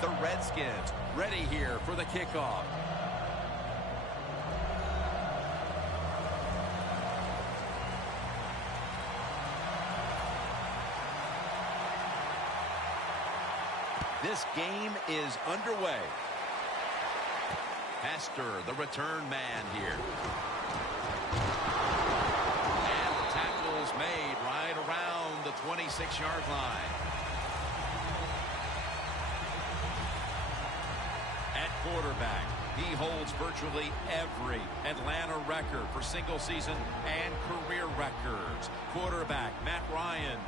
The Redskins ready here for the kickoff. This game is underway. Hester, the return man here. And the tackle's made right around the 26-yard line. At quarterback, he holds virtually every Atlanta record for single season and career records. Quarterback, Matt Ryan.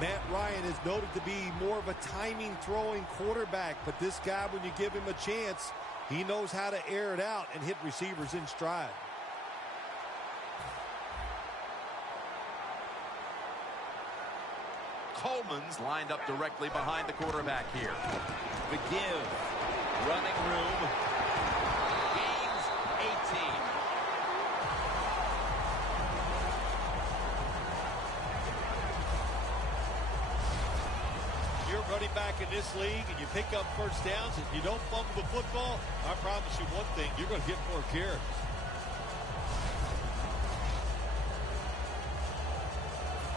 Matt Ryan is noted to be more of a timing throwing quarterback, but this guy, when you give him a chance, he knows how to air it out and hit receivers in stride. Coleman's lined up directly behind the quarterback here. The give. Running room. Gains 18. You're running back in this league and you pick up first downs and you don't fumble the football, I promise you one thing, you're going to get more carries.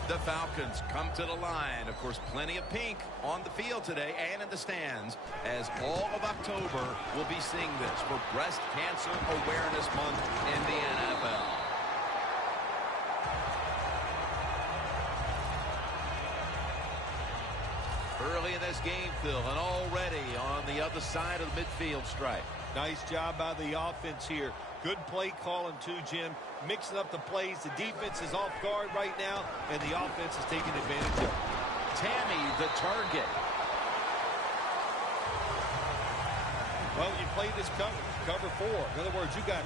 The Falcons come to the line. Of course, plenty of pink on the field today and in the stands, as all of October will be seeing this for Breast Cancer Awareness Month in the NFL. Early in this game, Phil, and already on the other side of the midfield stripe. Nice job by the offense here. Good play calling too, Jim. Mixing up the plays. The defense is off guard right now, and the offense is taking advantage of it. Tammy, the target. Well, you play this cover four. In other words, you got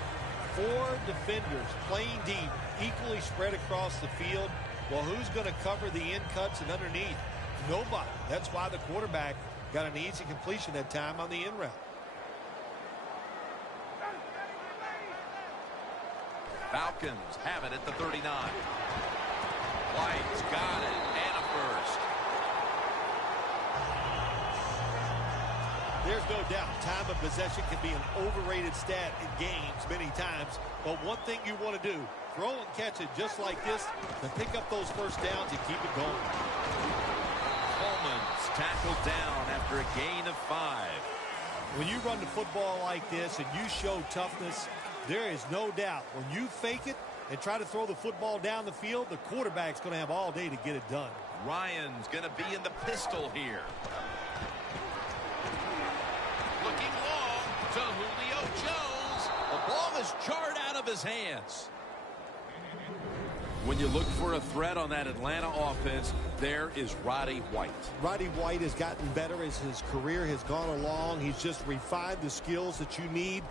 four defenders playing deep, equally spread across the field. Well, who's going to cover the in cuts and underneath? Nobody. That's why the quarterback got an easy completion that time on the in route. Falcons have it at the 39. White's got it, and a first. There's no doubt time of possession can be an overrated stat in games many times. But one thing you want to do, throw and catch it just like this, and pick up those first downs and keep it going. Coleman's tackled down after a gain of 5. When you run the football like this and you show toughness, there is no doubt when you fake it and try to throw the football down the field, the quarterback's going to have all day to get it done. Ryan's going to be in the pistol here. Looking long to Julio Jones. The ball is jarred out of his hands. When you look for a threat on that Atlanta offense, there is Roddy White. Roddy White has gotten better as his career has gone along. He's just refined the skills that you need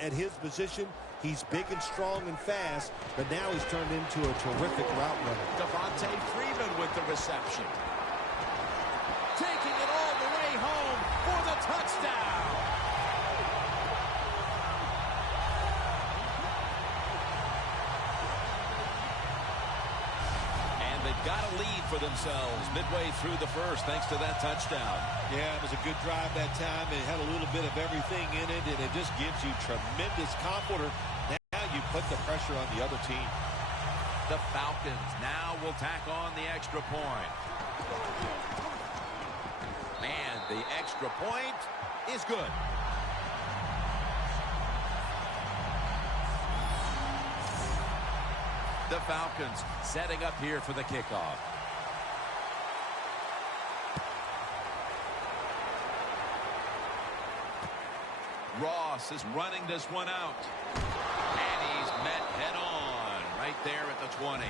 at his position. He's big and strong and fast, but now he's turned into a terrific route runner. Devontae Freeman with the reception. Taking it all the way home for the touchdown. They've got a lead for themselves midway through the first thanks to that touchdown. Yeah, it was a good drive that time. It had a little bit of everything in it, and it just gives you tremendous confidence. Now you put the pressure on the other team. The Falcons now will tack on the extra point. And the extra point is good. The Falcons setting up here for the kickoff. Ross is running this one out. And he's met head on right there at the 20.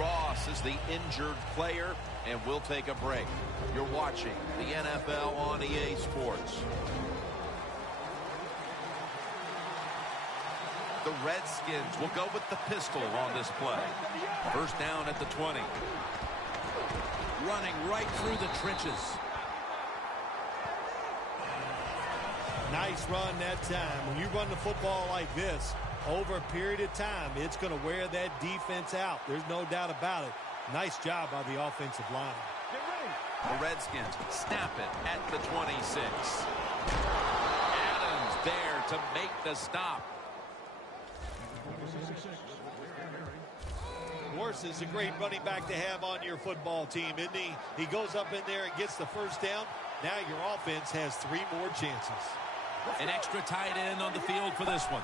Ross is the injured player, and we'll take a break. You're watching the NFL on EA Sports. The Redskins will go with the pistol on this play. First down at the 20. Running right through the trenches. Nice run that time. When you run the football like this, over a period of time, it's going to wear that defense out. There's no doubt about it. Nice job by the offensive line. The Redskins snap it at the 26. Adams there to make the stop. Morse is a great running back to have on your football team, isn't he? He goes up in there and gets the first down. Now your offense has 3 more chances. An extra tight end on the field for this one.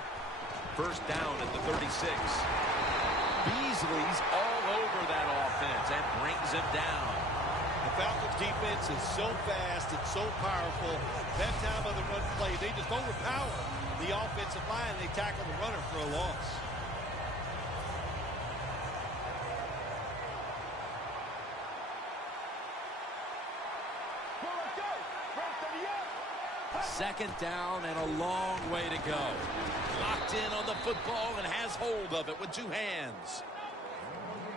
First down at the 36. Beasley's all over that offense and brings him down. The Falcons defense is so fast and so powerful. That time of the run play, they just overpower the offensive line. They tackle the runner for a loss. Second down and a long way to go. Locked in on the football and has hold of it with 2 hands.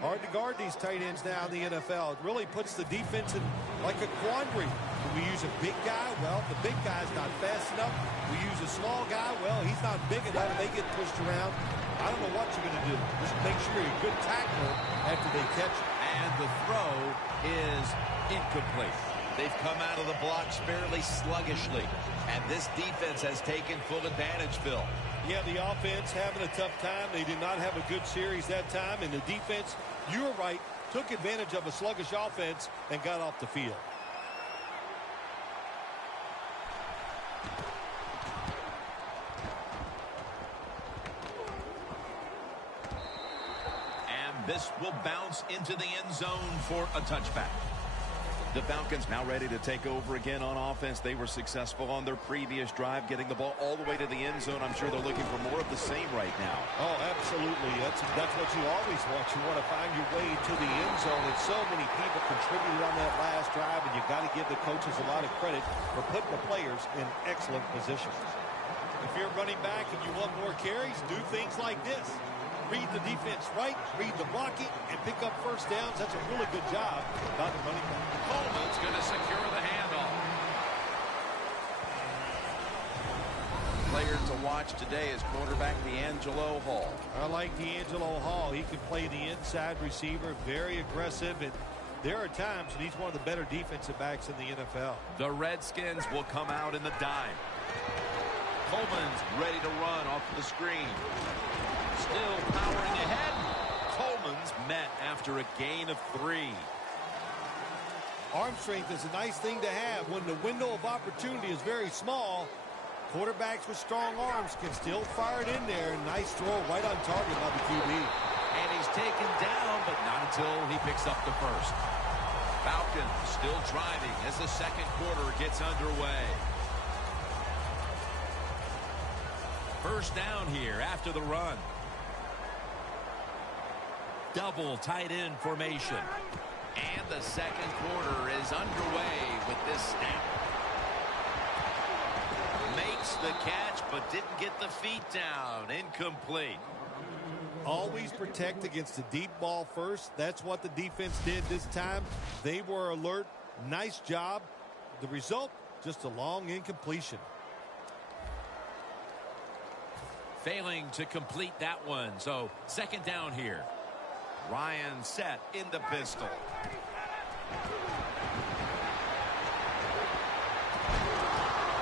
Hard to guard these tight ends now in the NFL. It really puts the defense in like a quandary. Do we use a big guy? Well, the big guy's not fast enough. We use a small guy. Well, he's not big enough. They get pushed around. I don't know what you're going to do. Just make sure you're a good tackler after they catch it. And the throw is incomplete. They've come out of the blocks fairly sluggishly. And this defense has taken full advantage, Phil. Yeah, the offense having a tough time. They did not have a good series that time. And the defense, you were right, took advantage of a sluggish offense and got off the field. And this will bounce into the end zone for a touchback. The Falcons now ready to take over again on offense. They were successful on their previous drive, getting the ball all the way to the end zone. I'm sure they're looking for more of the same right now. Oh, absolutely. That's what you always want. You want to find your way to the end zone. And so many people contributed on that last drive, and you've got to give the coaches a lot of credit for putting the players in excellent positions. If you're running back and you want more carries, do things like this. Read the defense right, read the blocking, and pick up first downs. That's a really good job by the running back. Coleman's going to secure the handoff. Player to watch today is quarterback D'Angelo Hall. I like D'Angelo Hall. He can play the inside receiver, very aggressive, and there are times when he's one of the better defensive backs in the NFL. The Redskins will come out in the dime. Coleman's ready to run off the screen. Still powering ahead. Coleman's met after a gain of 3. Arm strength is a nice thing to have when the window of opportunity is very small. Quarterbacks with strong arms can still fire it in there. Nice throw right on target by the QB. And he's taken down, but not until he picks up the first. Falcons still driving as the second quarter gets underway. First down here after the run. Double tight end formation. And the second quarter is underway with this snap. Makes the catch, but didn't get the feet down. Incomplete. Always protect against the deep ball first. That's what the defense did this time. They were alert. Nice job. The result, just a long incompletion. Failing to complete that one. So second down here. Ryan set in the pistol.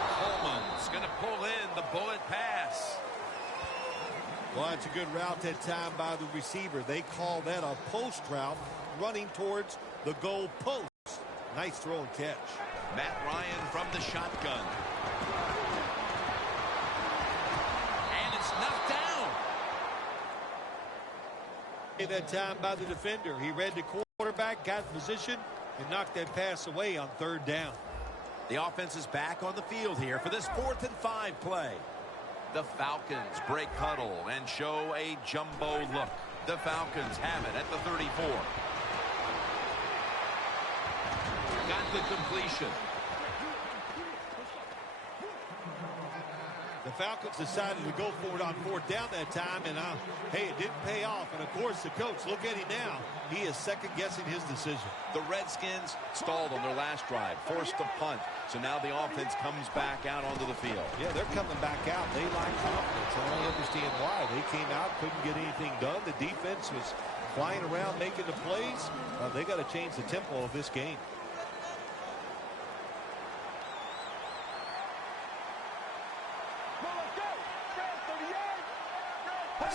Coleman's going to pull in the bullet pass. Well, it's a good route that time by the receiver. They call that a post route, running towards the goal post. Nice throw and catch. Matt Ryan from the shotgun. And it's knocked down. That time by the defender. He read the quarterback, got in position, and knocked that pass away on third down. The offense is back on the field here for this 4th and 5 play. The Falcons break huddle and show a jumbo look. The Falcons have it at the 34. Got the completion. The Falcons decided to go for it on 4th down that time, and hey, it didn't pay off. And of course, the coach, look at him now. He is second-guessing his decision. The Redskins stalled on their last drive, forced a punt. So now the offense comes back out onto the field. Yeah, they're coming back out. They lack confidence. I don't understand why. They came out, couldn't get anything done. The defense was flying around, making the plays. They got to change the tempo of this game.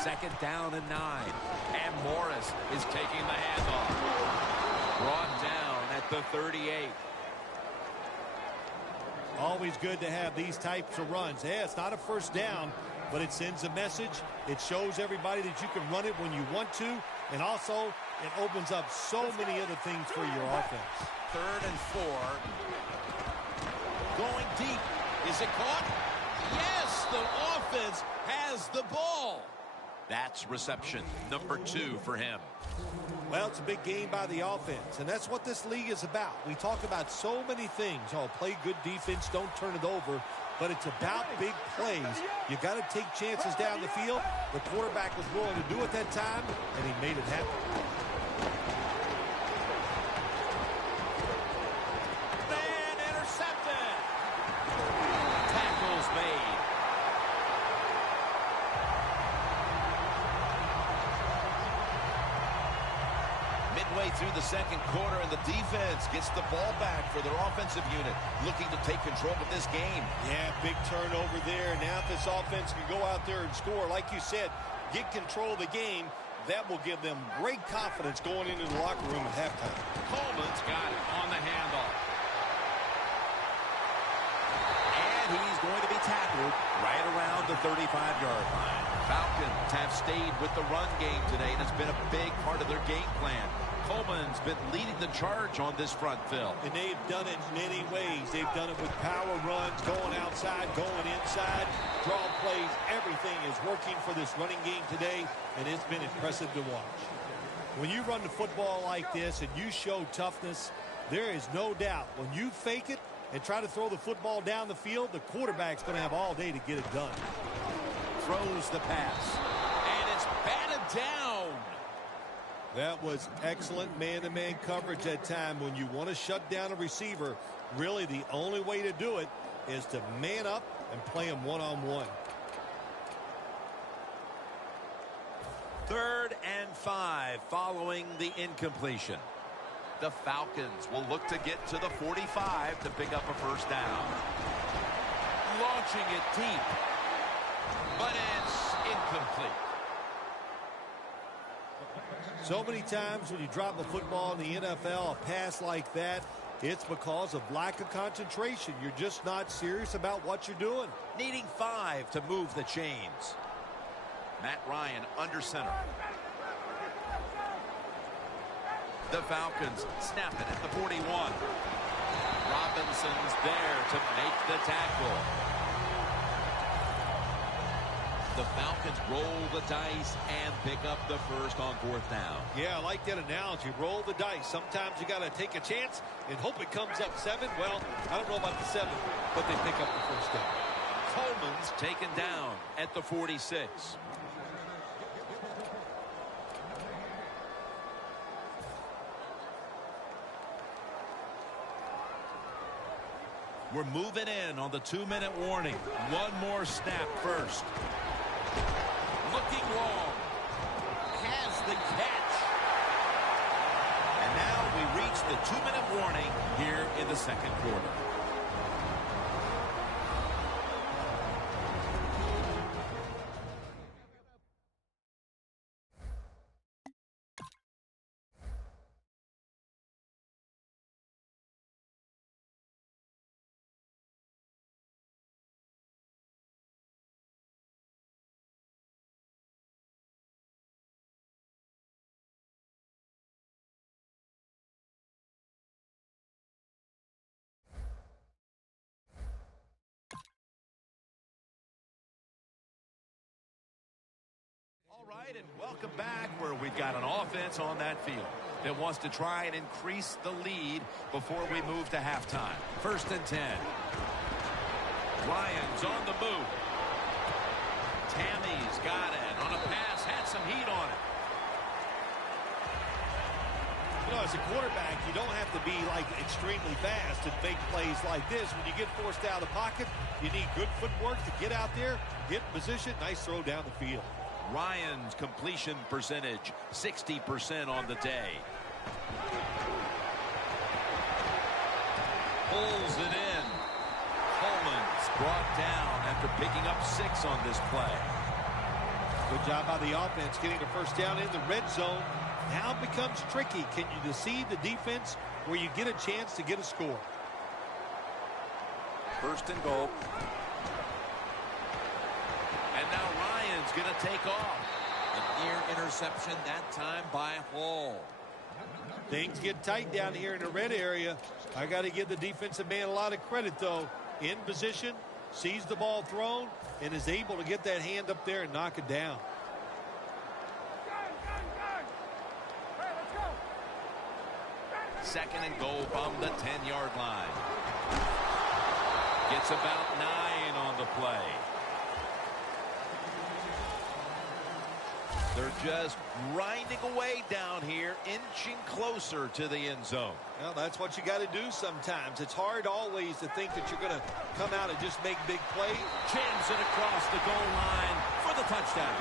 2nd down and 9. And Morris is taking the handoff. Brought down at the 38. Always good to have these types of runs. Yeah, it's not a first down, but it sends a message. It shows everybody that you can run it when you want to, and also it opens up so many other things for your offense. 3rd and 4. Going deep. Is it caught? Yes, the offense has the ball. That's reception number 2 for him. Well, it's a big game by the offense, and that's what this league is about. We talk about so many things. Oh, play good defense, don't turn it over. But it's about big plays. You got to take chances down the field. The quarterback was willing to do it that time, and he made it happen. Man intercepted. Tackles made. Midway through the 2nd quarter, and the defense gets the ball back for their offensive unit, looking to take control of this game. Yeah, big turnover there. Now if this offense can go out there and score, like you said, get control of the game, that will give them great confidence going into the locker room at halftime. Coleman's got it on the handoff. And he's going to be tackled right around the 35-yard line. Falcons have stayed with the run game today, and it's been a big part of their game plan. Coleman's been leading the charge on this front, Phil. And they've done it many ways. They've done it with power runs, going outside, going inside, draw plays. Everything is working for this running game today, and it's been impressive to watch. When you run the football like this and you show toughness, there is no doubt when you fake it and try to throw the football down the field, the quarterback's going to have all day to get it done. Throws the pass, and it's batted down. That was excellent man-to-man coverage that time. When you want to shut down a receiver, really the only way to do it is to man up and play him one-on-one. 3rd and 5 following the incompletion. The Falcons will look to get to the 45 to pick up a 1st down. Launching it deep, but it's incomplete. So many times when you drop a football in the NFL, a pass like that, it's because of lack of concentration. You're just not serious about what you're doing. Needing 5 to move the chains. Matt Ryan under center. The Falcons snap it at the 41. Robinson's there to make the tackle. The Falcons roll the dice and pick up the 1st on 4th down. Yeah, I like that analogy. Roll the dice. Sometimes you got to take a chance and hope it comes up 7. Well, I don't know about the 7, but they pick up the 1st down. Coleman's taken down at the 46. We're moving in on the 2-minute warning. One more snap first. Looking long. Has the catch. And now we reach the 2-minute warning here in the 2nd quarter. And welcome back, where we've got an offense on that field that wants to try and increase the lead before we move to halftime. 1st and 10. Ryan's on the move. Tammy's got it on a pass, had some heat on it. You know, as a quarterback, you don't have to be like extremely fast and make plays like this. When you get forced out of the pocket, you need good footwork to get out there, get in position, nice throw down the field. Ryan's completion percentage, 60% on the day. Pulls it in. Coleman's brought down after picking up 6 on this play. Good job by the offense getting the first down in the red zone. Now it becomes tricky. Can you deceive the defense where you get a chance to get a score? First and goal. And now Ryan's going to take off. A near interception that time by Hall. Things get tight down here in the red area. I got to give the defensive man a lot of credit, though. In position, sees the ball thrown, and is able to get that hand up there and knock it down. Second and goal from the 10-yard line. Gets about 9 on the play. They're just grinding away down here, inching closer to the end zone. Well, that's what you got to do sometimes. It's hard always to think that you're going to come out and just make big plays. Jams it across the goal line for the touchdown.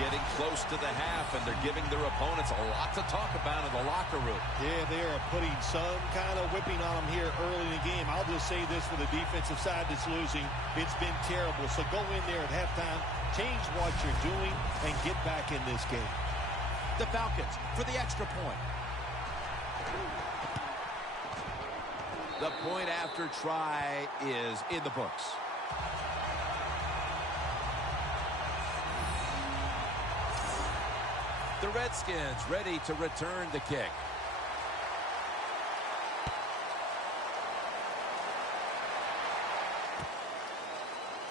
Getting close to the half, and they're giving their opponents a lot to talk about in the locker room. Yeah, they are putting some kind of whipping on them here early in the game. I'll just say this for the defensive side that's losing. It's been terrible. So go in there at halftime, change what you're doing, and get back in this game. The Falcons for the extra point. The point after try is in the books. The Redskins ready to return the kick.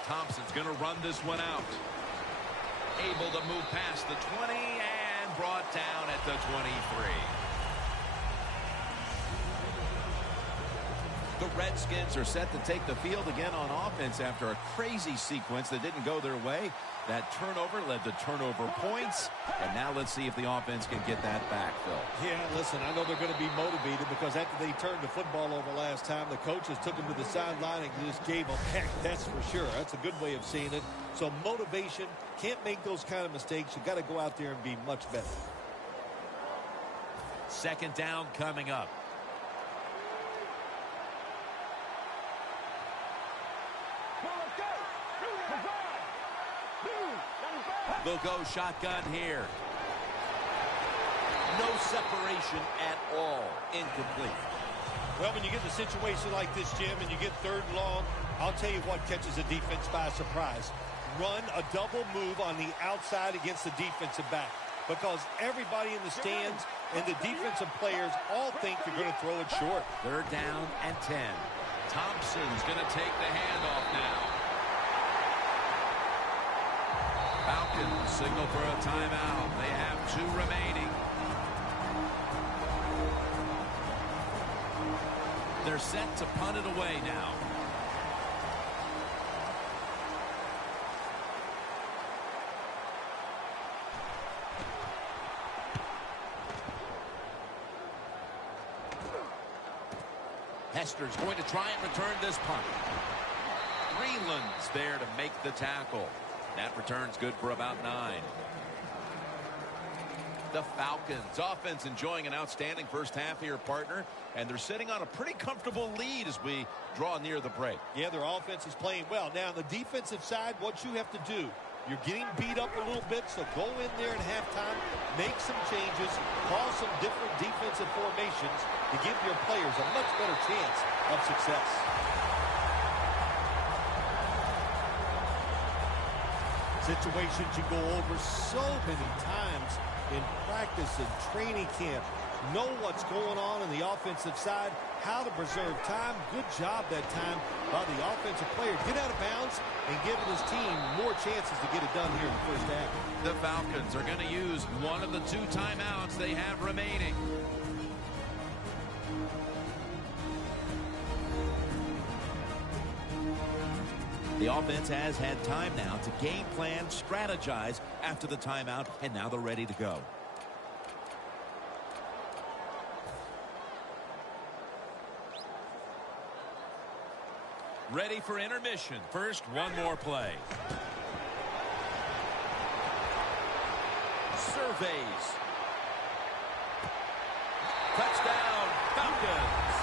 Thompson's going to run this one out. Able to move past the 20 and brought down at the 23. The Redskins are set to take the field again on offense after a crazy sequence that didn't go their way. That turnover led to turnover points. And now let's see if the offense can get that back, Phil. Yeah, listen, I know they're going to be motivated because after they turned the football over last time, the coaches took them to the sideline and just gave them heck, that's for sure. That's a good way of seeing it. So motivation, can't make those kind of mistakes. You've got to go out there and be much better. Second down coming up. They'll go shotgun here. No separation at all. Incomplete. Well, when you get in a situation like this, Jim, and you get third and long, I'll tell you what catches the defense by surprise. Run a double move on the outside against the defensive back. Because everybody in the stands and the defensive players all think you're going to throw it short. Third down and 10. Thompson's going to take the handoff now. Falcons signal for a timeout. They have 2 remaining. They're set to punt it away now. Hester's going to try and return this punt. Greenland's there to make the tackle. That return's good for about 9. The Falcons offense enjoying an outstanding first half here, partner, and they're sitting on a pretty comfortable lead as we draw near the break. Yeah, their offense is playing well. Now, on the defensive side, what you have to do, you're getting beat up a little bit, so go in there at halftime, make some changes, call some different defensive formations to give your players a much better chance of success. Situations you go over so many times in practice and training camp. Know what's going on the offensive side, how to preserve time. Good job that time by the offensive player. Get out of bounds and give his team more chances to get it done here in the first half. The Falcons are going to use one of the 2 timeouts they have remaining. The offense has had time now to game plan, strategize after the timeout, and now they're ready to go. Ready for intermission. First, one more play. Surveys. Touchdown, Falcons.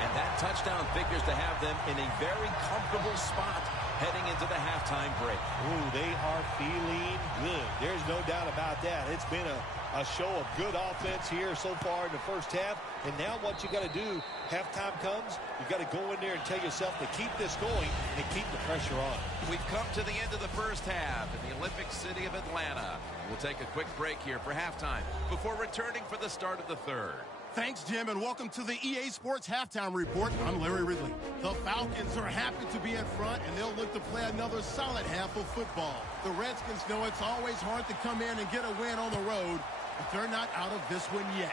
And that touchdown figures to have them in a very comfortable spot heading into the halftime break. Ooh, they are feeling good. There's no doubt about that. It's been a show of good offense here so far in the first half. And now what you got to do, halftime comes, you got to go in there and tell yourself to keep this going and keep the pressure on. We've come to the end of the first half in the Olympic city of Atlanta. We'll take a quick break here for halftime before returning for the start of the third. Thanks, Jim, and welcome to the EA Sports Halftime Report. I'm Larry Ridley. The Falcons are happy to be in front, and they'll look to play another solid half of football. The Redskins know it's always hard to come in and get a win on the road, but they're not out of this one yet.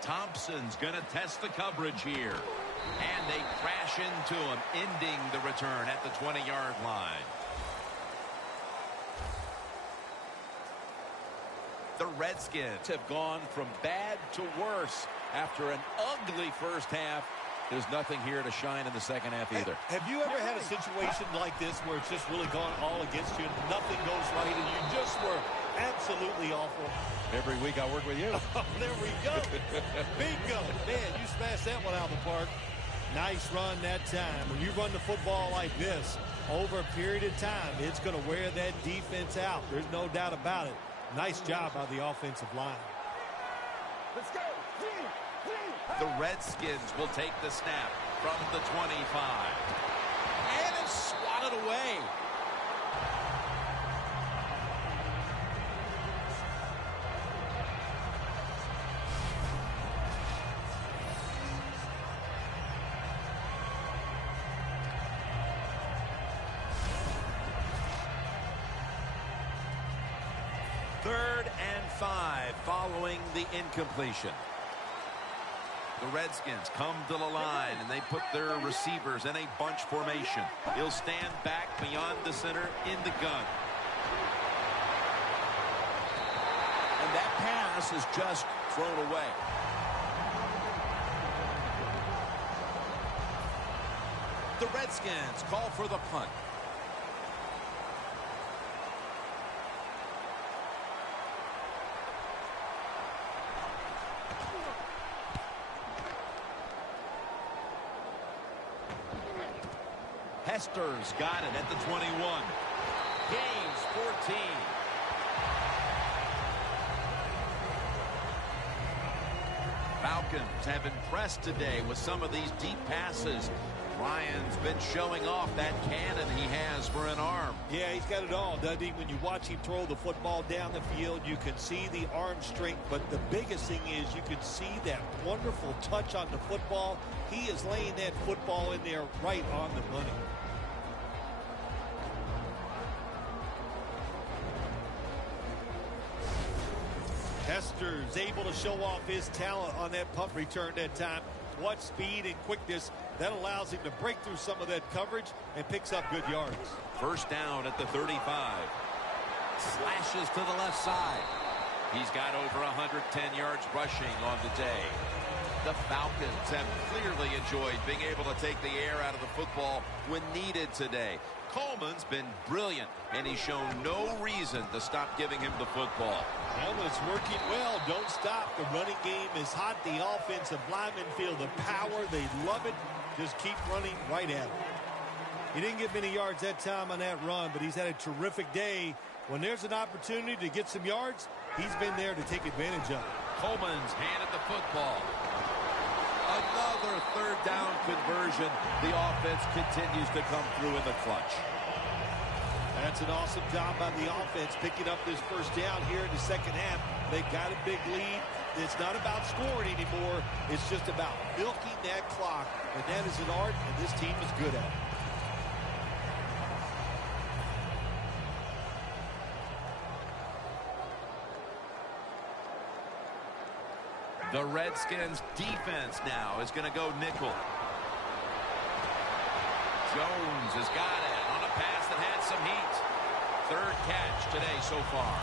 Thompson's going to test the coverage here. And they crash into him, ending the return at the 20-yard line. The Redskins have gone from bad to worse. After an ugly first half, there's nothing here to shine in the second half either. Have you ever had a situation like this where it's just really gone all against you and nothing goes right and you just were absolutely awful? Every week I work with you. Oh, there we go. Bingo. Man, you smashed that one out of the park. Nice run that time. When you run the football like this over a period of time, it's going to wear that defense out. There's no doubt about it. Nice job by the offensive line. Let's go. The Redskins will take the snap from the 25. And it's swatted away. Third and 5 following the incompletion. The Redskins come to the line, and they put their receivers in a bunch formation. He'll stand back beyond the center in the gun. And that pass is just thrown away. The Redskins call for the punt. Hester's got it at the 21. Gains 14. Falcons have impressed today with some of these deep passes. Ryan's been showing off that cannon he has for an arm. Yeah, he's got it all, doesn't he? When you watch him throw the football down the field, you can see the arm strength, but the biggest thing is you can see that wonderful touch on the football. He is laying that football in there right on the money. Hester's able to show off his talent on that punt return that time. What speed and quickness that allows him to break through some of that coverage and picks up good yards. First down at the 35. Slashes to the left side. He's got over 110 yards rushing on the day. The Falcons have clearly enjoyed being able to take the air out of the football when needed today. Coleman's been brilliant, and he's shown no reason to stop giving him the football. Well, it's working well. Don't stop. The running game is hot. The offensive linemen feel the power. They love it. Just keep running right at it. He didn't get many yards that time on that run, but he's had a terrific day. When there's an opportunity to get some yards, he's been there to take advantage of it. Coleman's handed the football. Another third down conversion. The offense continues to come through in the clutch. That's an awesome job by the offense picking up this first down here in the second half. They've got a big lead. It's not about scoring anymore. It's just about milking that clock. And that is an art, and this team is good at it. The Redskins defense now is going to go nickel. Jones has got it on a pass that had some heat. Third catch today so far.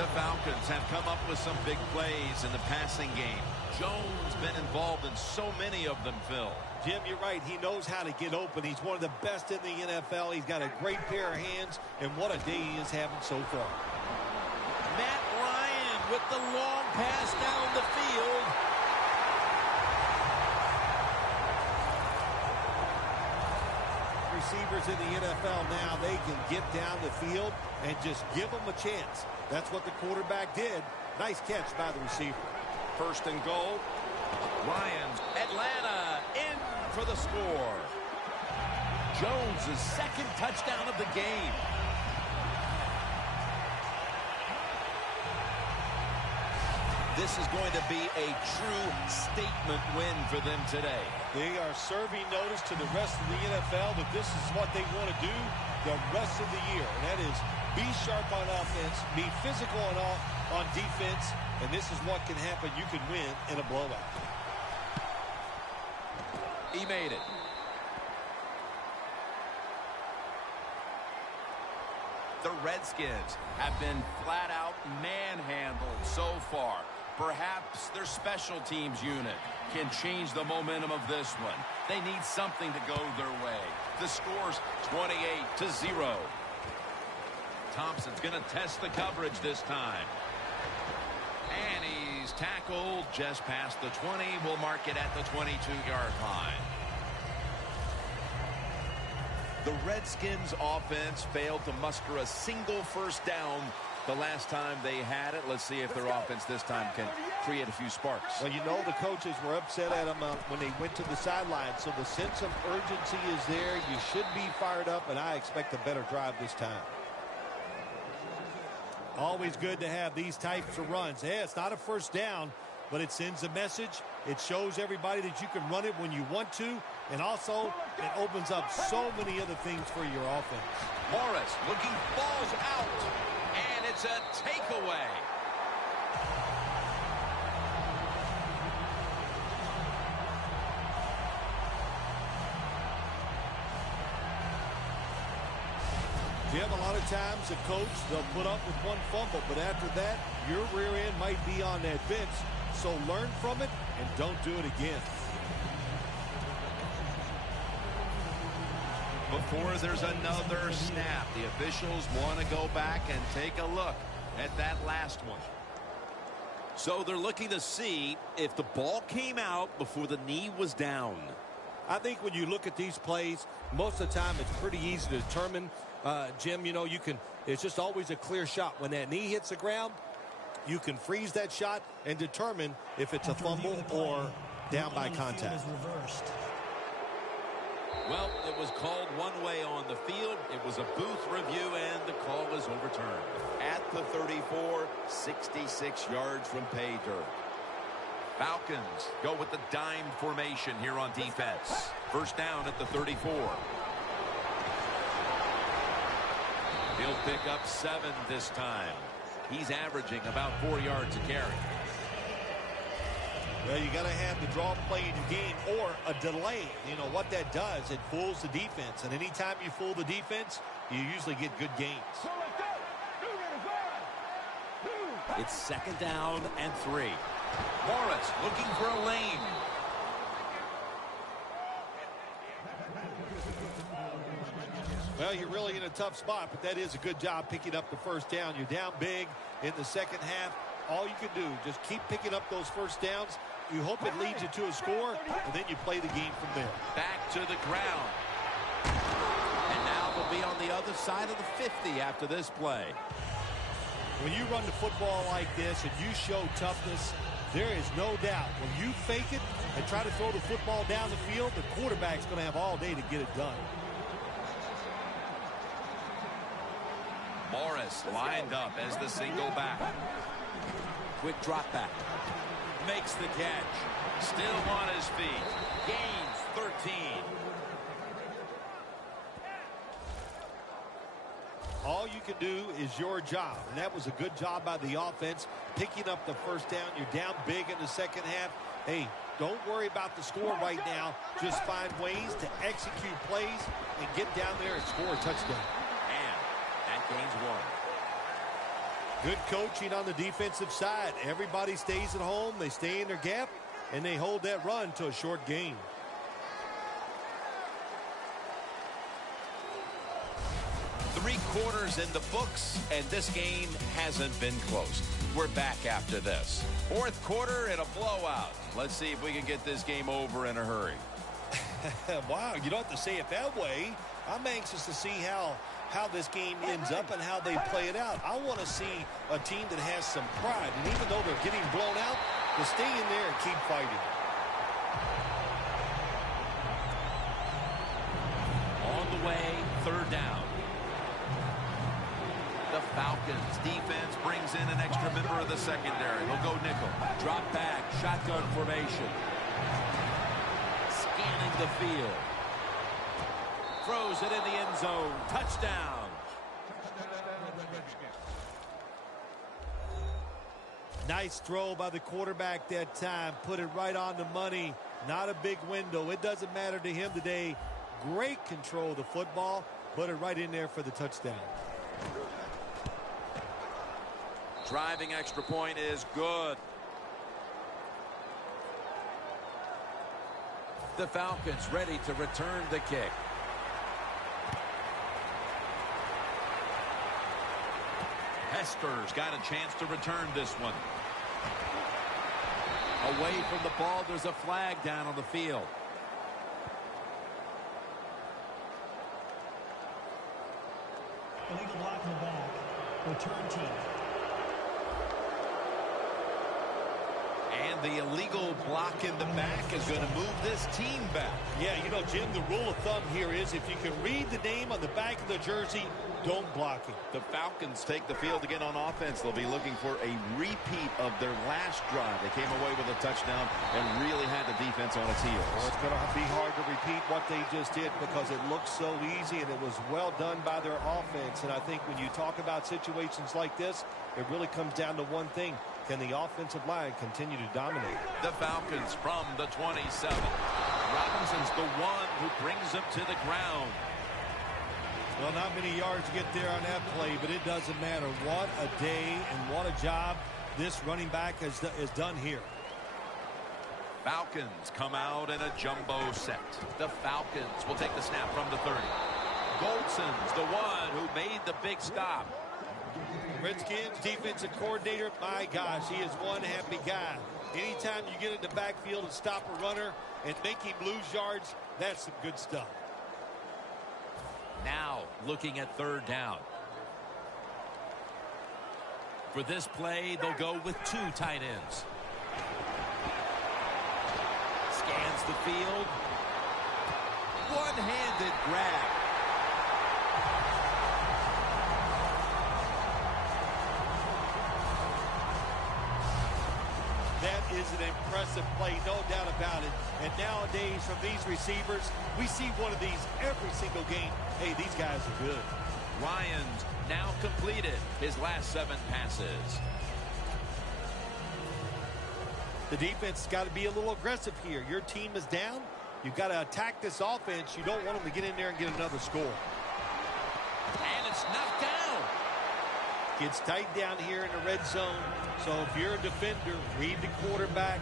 The Falcons have come up with some big plays in the passing game. Jones been involved in so many of them, Phil. Jim, you're right. He knows how to get open. He's one of the best in the NFL. He's got a great pair of hands, and what a day he is having so far. Matt Ryan with the long pass down the field. receivers in the NFL now, they can get down the field and just give them a chance. That's what the quarterback did. Nice catch by the receiver. First and goal. Lions. Atlanta in for the score. Jones' second touchdown of the game. This is going to be a true statement win for them today. They are serving notice to the rest of the NFL that this is what they want to do the rest of the year. And that is be sharp on offense, be physical on defense, and this is what can happen. You can win in a blowout. He made it. The Redskins have been flat out manhandled so far. Perhaps their special teams unit can change the momentum of this one. They need something to go their way. The score's 28-0. Thompson's going to test the coverage this time. And he's tackled just past the 20. We'll mark it at the 22-yard line. The Redskins offense failed to muster a single first down the last time they had it. Let's see if their offense this time can create a few sparks. Well, you know the coaches were upset at them when they went to the sideline, so the sense of urgency is there. You should be fired up, and I expect a better drive this time. Always good to have these types of runs. Yeah, it's not a first down, but it sends a message. It shows everybody that you can run it when you want to, and also it opens up so many other things for your offense. Morris looking, balls out, and it's a takeaway. Jim, a lot of times the coach, they'll put up with one fumble, but after that, your rear end might be on that bench. So learn from it and don't do it again. Before there's another snap, the officials want to go back and take a look at that last one. So they're looking to see if the ball came out before the knee was down. I think when you look at these plays, most of the time it's pretty easy to determine. Jim, you know, it's just always a clear shot. When that knee hits the ground, you can freeze that shot and determine if it's a fumble or down by contact. Well, it was called one way on the field. It was a booth review, and the call is overturned. At the 34, 66 yards from pay dirt. Falcons go with the dime formation here on defense. First down at the 34. He'll pick up 7 this time. He's averaging about 4 yards a carry. Well, you got to have the draw play in your game or a delay. You know what that does? It fools the defense. And anytime you fool the defense, you usually get good gains. It's second down and 3. Morris looking for a lane. Well, you're really in a tough spot, but that is a good job picking up the first down. You're down big in the second half. All you can do, just keep picking up those first downs. You hope it leads you to a score, and then you play the game from there. Back to the ground. And now they'll be on the other side of the 50 after this play. When you run the football like this and you show toughness, there is no doubt when you fake it and try to throw the football down the field, the quarterback's going to have all day to get it done. Morris lined up as the single back. Quick drop back. Makes the catch. Still on his feet. Gains 13. All you can do is your job, and that was a good job by the offense, picking up the first down. You're down big in the second half. Hey, don't worry about the score right now. Just find ways to execute plays and get down there and score a touchdown. And that gains 1. Good coaching on the defensive side. Everybody stays at home. They stay in their gap, and they hold that run to a short gain. Three quarters in the books, and this game hasn't been close. We're back after this. Fourth quarter and a blowout. Let's see if we can get this game over in a hurry. Wow, you don't have to say it that way. I'm anxious to see how this game ends up and how they play it out. I want to see a team that has some pride. And even though they're getting blown out, to stay in there and keep fighting. On the way, third down. The Falcons defense brings in an extra member of the secondary. They'll go nickel. Drop back, shotgun formation. Scanning the field. Throws it in the end zone. Touchdown. Nice throw by the quarterback that time. Put it right on the money. Not a big window. It doesn't matter to him today. Great control of the football. Put it right in there for the touchdown. Driving extra point is good. The Falcons ready to return the kick. Hester's got a chance to return this one. Away from the ball, there's a flag down on the field. Illegal block in the back. Return team. And the illegal block in the back is going to move this team back. Yeah, you know, Jim, the rule of thumb here is if you can read the name on the back of the jersey, don't block it. The Falcons take the field again on offense. They'll be looking for a repeat of their last drive. They came away with a touchdown and really had the defense on its heels. Well, it's going to be hard to repeat what they just did because it looks so easy and it was well done by their offense. And I think when you talk about situations like this, it really comes down to one thing. Can the offensive line continue to dominate? The Falcons from the 27. Robinson's the one who brings them to the ground. Well, not many yards to get there on that play, but it doesn't matter. What a day and what a job this running back has done here. Falcons come out in a jumbo set. The Falcons will take the snap from the 30. Goldson's the one who made the big stop. Redskins defensive coordinator, my gosh, he is one happy guy. Anytime you get in the backfield and stop a runner and make him lose yards, that's some good stuff. Now looking at third down. For this play, they'll go with two tight ends. Scans the field. One-handed grab. That is an impressive play, no doubt about it. And nowadays, from these receivers, we see one of these every single game. Hey, these guys are good. Ryan's now completed his last 7 passes. The defense has got to be a little aggressive here. Your team is down. You've got to attack this offense. You don't want them to get in there and get another score. And it's knocked down. Gets tight down here in the red zone. So if you're a defender, read the quarterback.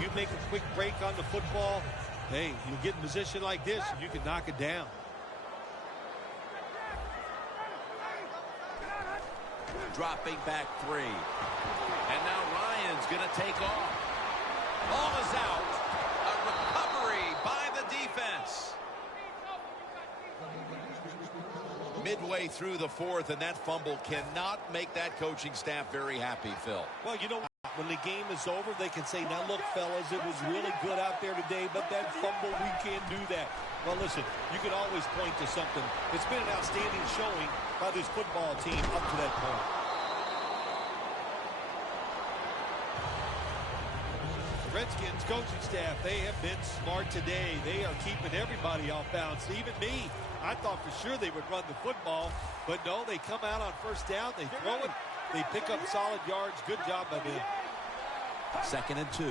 You make a quick break on the football. Hey, you get in a position like this, you can knock it down. Dropping back 3. And now Ryan's going to take off. Ball is out. A recovery by the defense. Midway through the 4th, and that fumble cannot make that coaching staff very happy, Phil. Well, you know, when the game is over, they can say, now look, fellas, it was really good out there today, but that fumble, we can't do that. Well, listen, you can always point to something. It's been an outstanding showing by this football team up to that point. The Redskins coaching staff, they have been smart today. They are keeping everybody off balance, even me. I thought for sure they would run the football, but no, they come out on first down, they throw it, they pick up solid yards. Good job by them. 2nd and 2.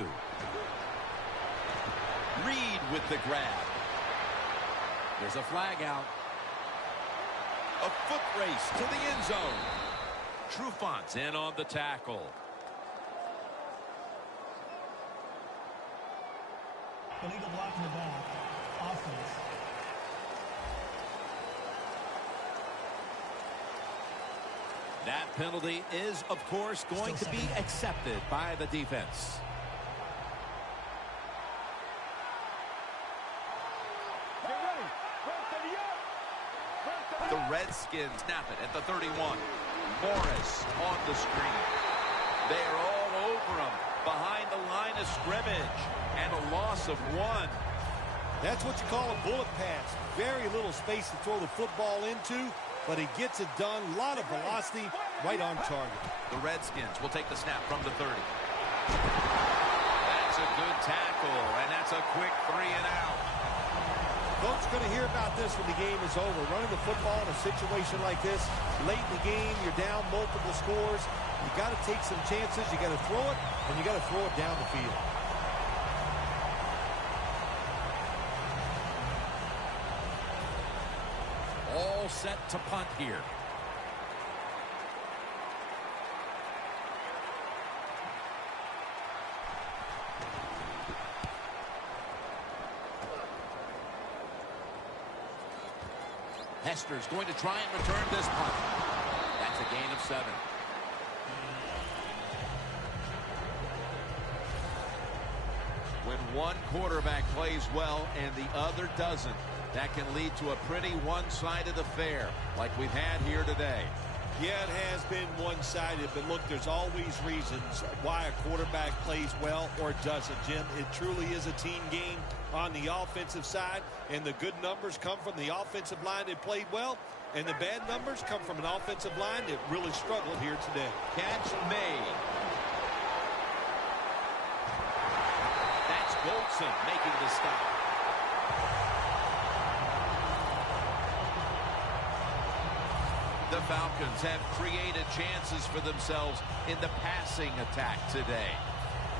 Reed with the grab. There's a flag out. A foot race to the end zone. Trufant's in on the tackle. Illegal block in the back. Offense. That penalty is, of course, going to be accepted by the defense. Redskins snap it at the 31. Morris on the screen. They're all over him behind the line of scrimmage, and a loss of 1. That's what you call a bullet pass. Very little space to throw the football into, but he gets it done. A lot of velocity, right on target. The Redskins will take the snap from the 30. That's a good tackle, and that's a quick 3 and out. Folks going to hear about this when the game is over. Running the football in a situation like this, late in the game, you're down multiple scores. You got to take some chances. You got to throw it, and you got to throw it down the field. All set to punt here. Hester's going to try and return this punt. That's a gain of 7. When one quarterback plays well and the other doesn't, that can lead to a pretty one-sided affair like we've had here today. Yeah, it has been one-sided, but look, there's always reasons why a quarterback plays well or doesn't, Jim. It truly is a team game on the offensive side, and the good numbers come from the offensive line that played well, and the bad numbers come from an offensive line that really struggled here today. Catch made. That's Goldson making the stop. The Falcons have created chances for themselves in the passing attack today.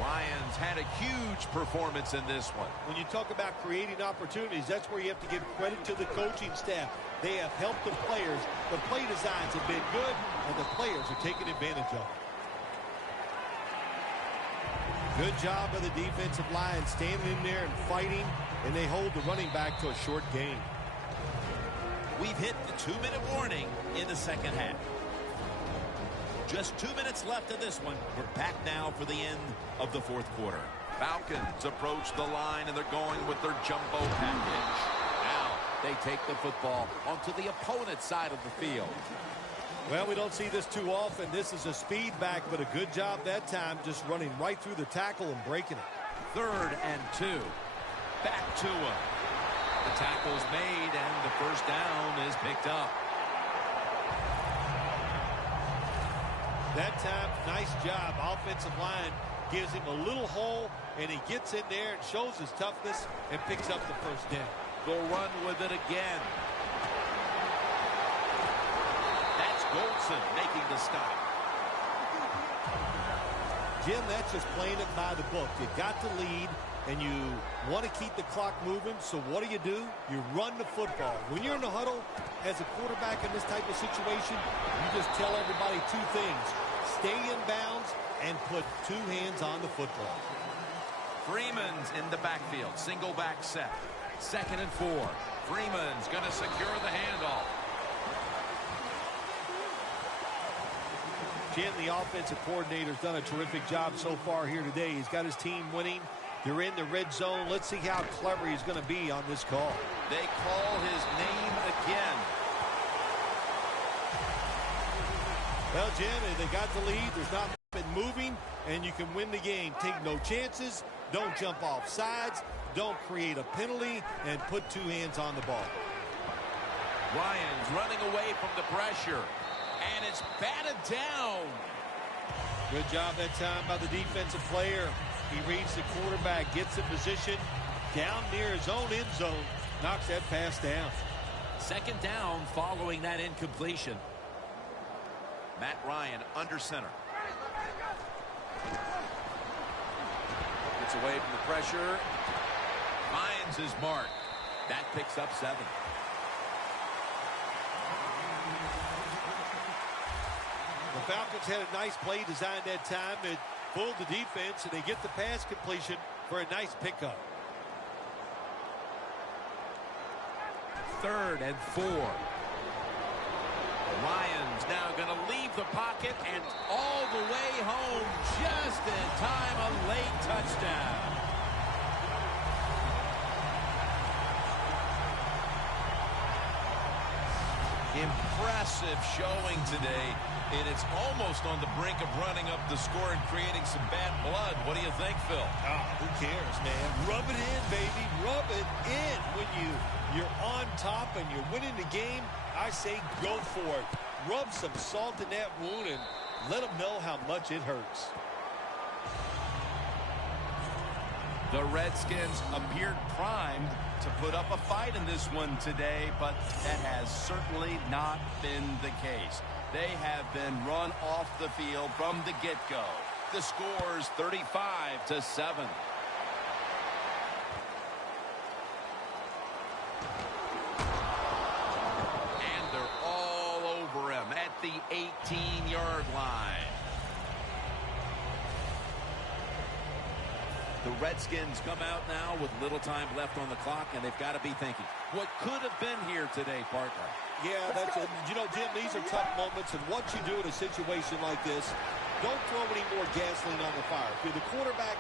Lions had a huge performance in this one. When you talk about creating opportunities, that's where you have to give credit to the coaching staff. They have helped the players. The play designs have been good, and the players are taking advantage of it. Good job by the defensive line standing in there and fighting, and they hold the running back to a short gain. We've hit the 2-minute warning in the second half. Just 2 minutes left of this one. We're back now for the end of the fourth quarter. Falcons approach the line, and they're going with their jumbo package. Now they take the football onto the opponent's side of the field. Well, we don't see this too often. This is a speed back, but a good job that time just running right through the tackle and breaking it. 3rd and 2. Back to him. The tackle's made, and the first down is picked up. That time, nice job. Offensive line gives him a little hole, and he gets in there and shows his toughness and picks up the first down. They'll run with it again. That's Goldson making the stop. Jim, that's just playing it by the book. You got to lead, and you want to keep the clock moving, so what do? You run the football. When you're in the huddle, as a quarterback in this type of situation, you just tell everybody 2 things. Stay in bounds and put 2 hands on the football. Freeman's in the backfield. Single back set. 2nd and 4. Freeman's going to secure the handoff. Jim, the offensive coordinator's done a terrific job so far here today. He's got his team winning. They're in the red zone. Let's see how clever he's going to be on this call. They call his name again. Well, Jim, they got the lead. There's not been moving, and you can win the game. Take no chances. Don't jump off sides. Don't create a penalty, and put 2 hands on the ball. Ryan's running away from the pressure, and it's batted down. Good job that time by the defensive player. He reads the quarterback, gets in position down near his own end zone, knocks that pass down. 2nd down following that incompletion. Matt Ryan under center. Gets away from the pressure. Finds his mark. That picks up 7. The Falcons had a nice play design that time. It fooled the defense, and they get the pass completion for a nice pickup. 3rd and 4. Ryan's now going to leave the pocket and all the way home just in time. A late touchdown. Impressive showing today, and it's almost on the brink of running up the score and creating some bad blood. What do you think, Phil? Who cares, man? Rub it in, baby. Rub it in. When you're on top and you're winning the game, I say go for it. Rub some salt in that wound and let them know how much it hurts. The Redskins appeared primed to put up a fight in this one today, but that has certainly not been the case. They have been run off the field from the get-go. The score's 35-7. And they're all over him at the 18-yard line. The Redskins come out now with little time left on the clock, and they've got to be thinking, what could have been here today, partner? Yeah, that's it. You know, Jim, these are tough moments, and what you do in a situation like this, don't throw any more gasoline on the fire. If you're the quarterback,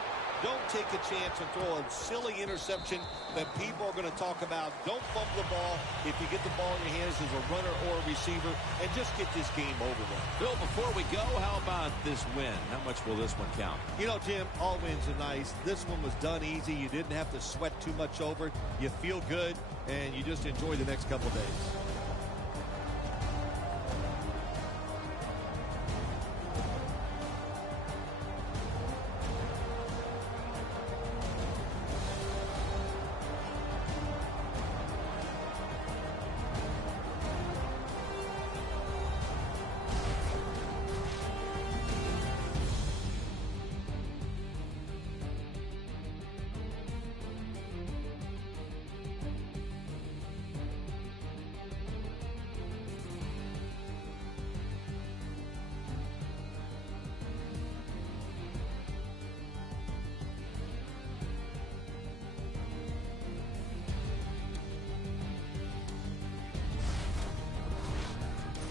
don't take a chance and throw a silly interception that people are going to talk about. Don't bump the ball if you get the ball in your hands as a runner or a receiver, and just get this game over with. Phil, before we go, how about this win? How much will this one count? You know, Jim, all wins are nice. This one was done easy. You didn't have to sweat too much over it. You feel good, and you just enjoy the next couple days.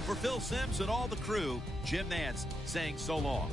For Phil Simms and all the crew, Jim Nantz saying so long.